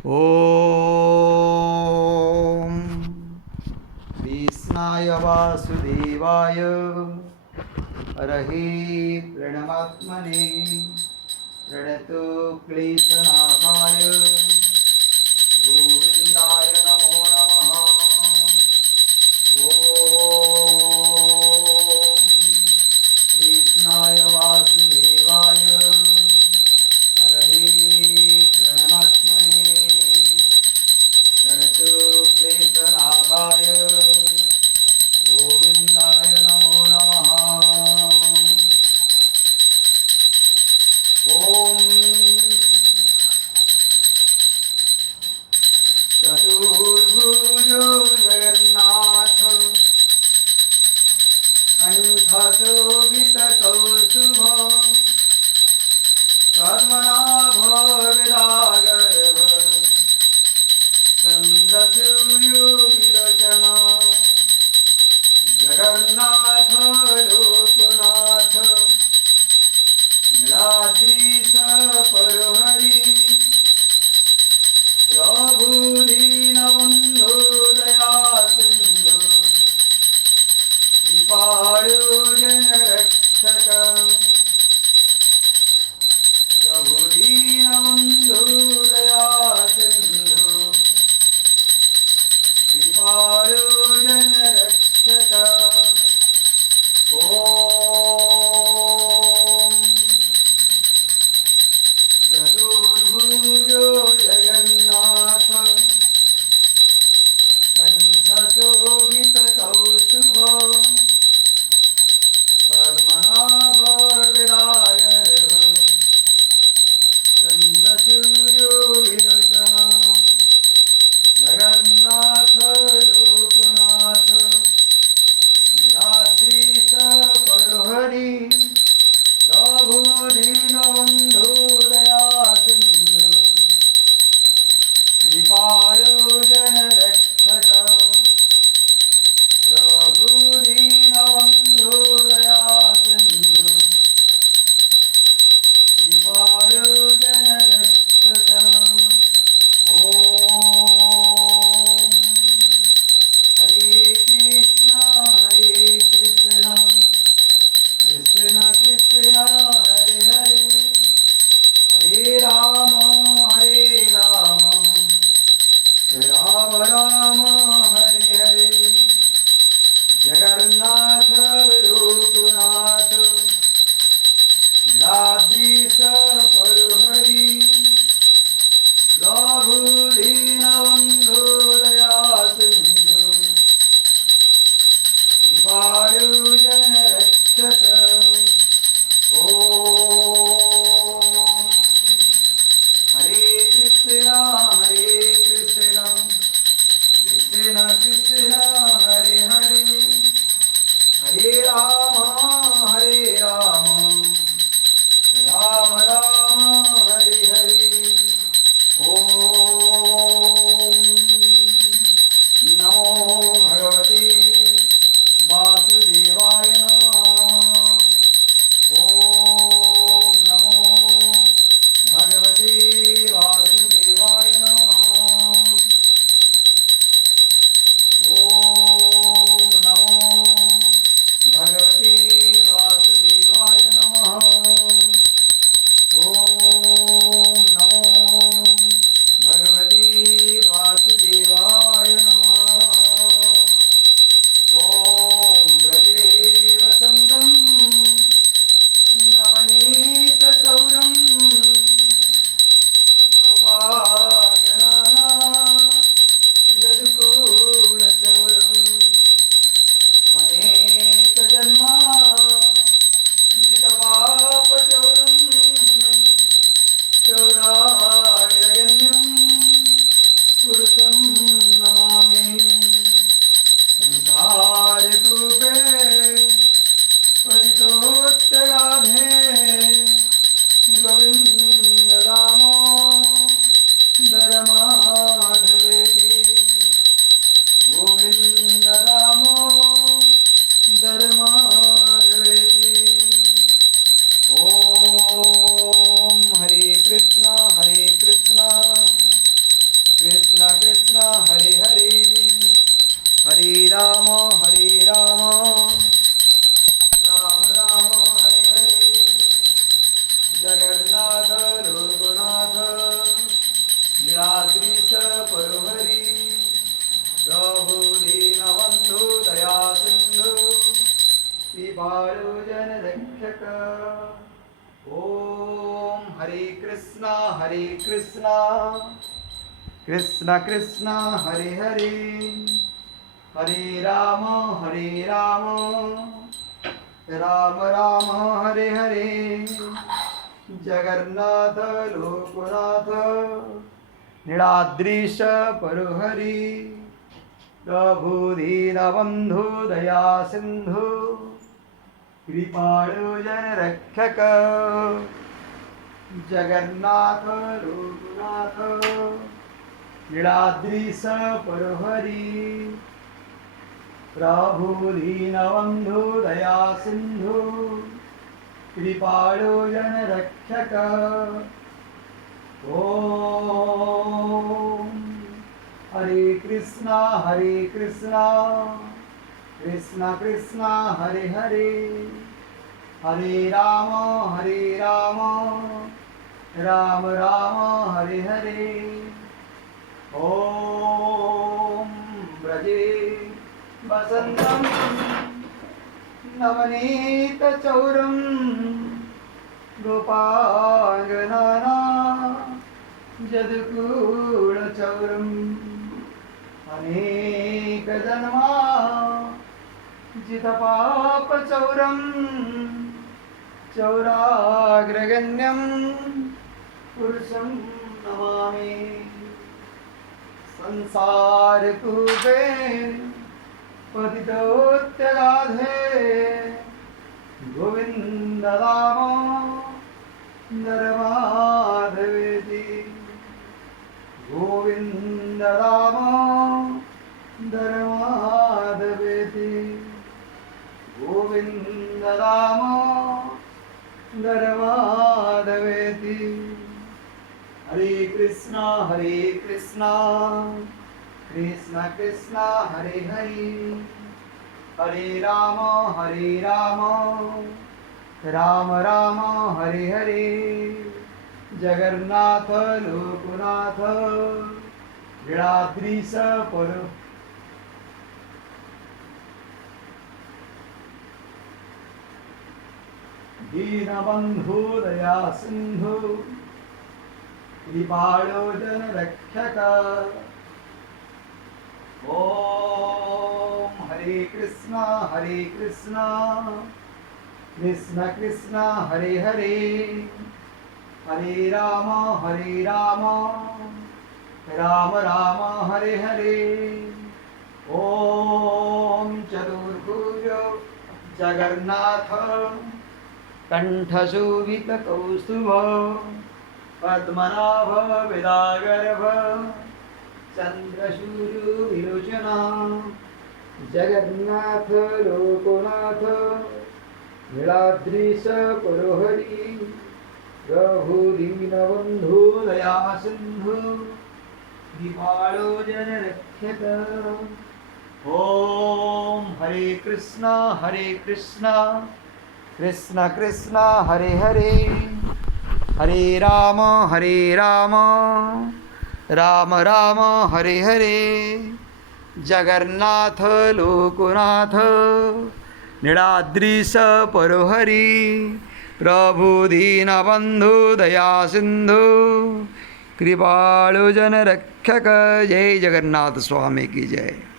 ॐ कृष्णाय वासुदेवाय हरहि प्रणमात्मने प्रणतो क्लेशनाशाय गोविन्दाय नमो नमः। ॐ कृष्णाय वासुदेवाय हरहि प्रणमात्मने प्रणतक्लेशनाशाय गोविन्दाय नमो नमः। ॐ हरे कृष्णा कृष्ण कृष्ण हरे हरे हरे राम राम राम हरे हरे जगन्नाथ लोकनाथ नीलाद्रीश परुहरि प्रभु दीनबंधु दया सिंधु कृपाळु जन रक्षक जगन्नाथ लोकनाथ नीलाद्रीश परुहरि प्रभु दीनबंधु दया सिंधु कृपाळु जन रक्षक ओम हरे कृष्णा कृष्ण कृष्ण हरे हरे हरे राम राम राम हरे हरे ओम ब्रजे वसंतं नवनीतचौरं गोपांगनाना जदुकूलचौरम् अनेकजन्मा जितपापचौरं चौराग्रगण्यं पुरुषं नमामि संसारकूपे पतितोत्यगाधे गोविन्द दामोदर माधवेति गोविन्द दामोदर माधवेति गोविन्द दामोदर माधवेति हरे कृष्णा कृष्ण कृष्ण हरे हरे हरे राम राम राम हरे हरे जगन्नाथ लोकनाथ नीलाद्रीश परो दीनबंधु दया सिंधु कृपाळु जन रक्षक ओम हरे कृष्णा कृष्ण कृष्ण हरे हरे हरे राम राम राम हरे हरे ओम चतुर्भुज जगन्नाथ कंठशोभित कौस्तुभ पद्मनाभ विदागर्भ चंद्रशूर विलोचना जगन्नाथ लोकनाथ नीलाद्रीश परुहरि प्रभु दीनबंधु दया सिंधु कृपाळु जन रक्षक ओम हरे कृष्णा कृष्ण कृष्ण हरे हरे हरे राम राम राम हरे हरे जगन्नाथ लोकनाथ नीलाद्रीश परुहरि प्रभु दीनबंधु दया सिंधु कृपाळु जन रक्षक जय जगन्नाथ स्वामी की जय।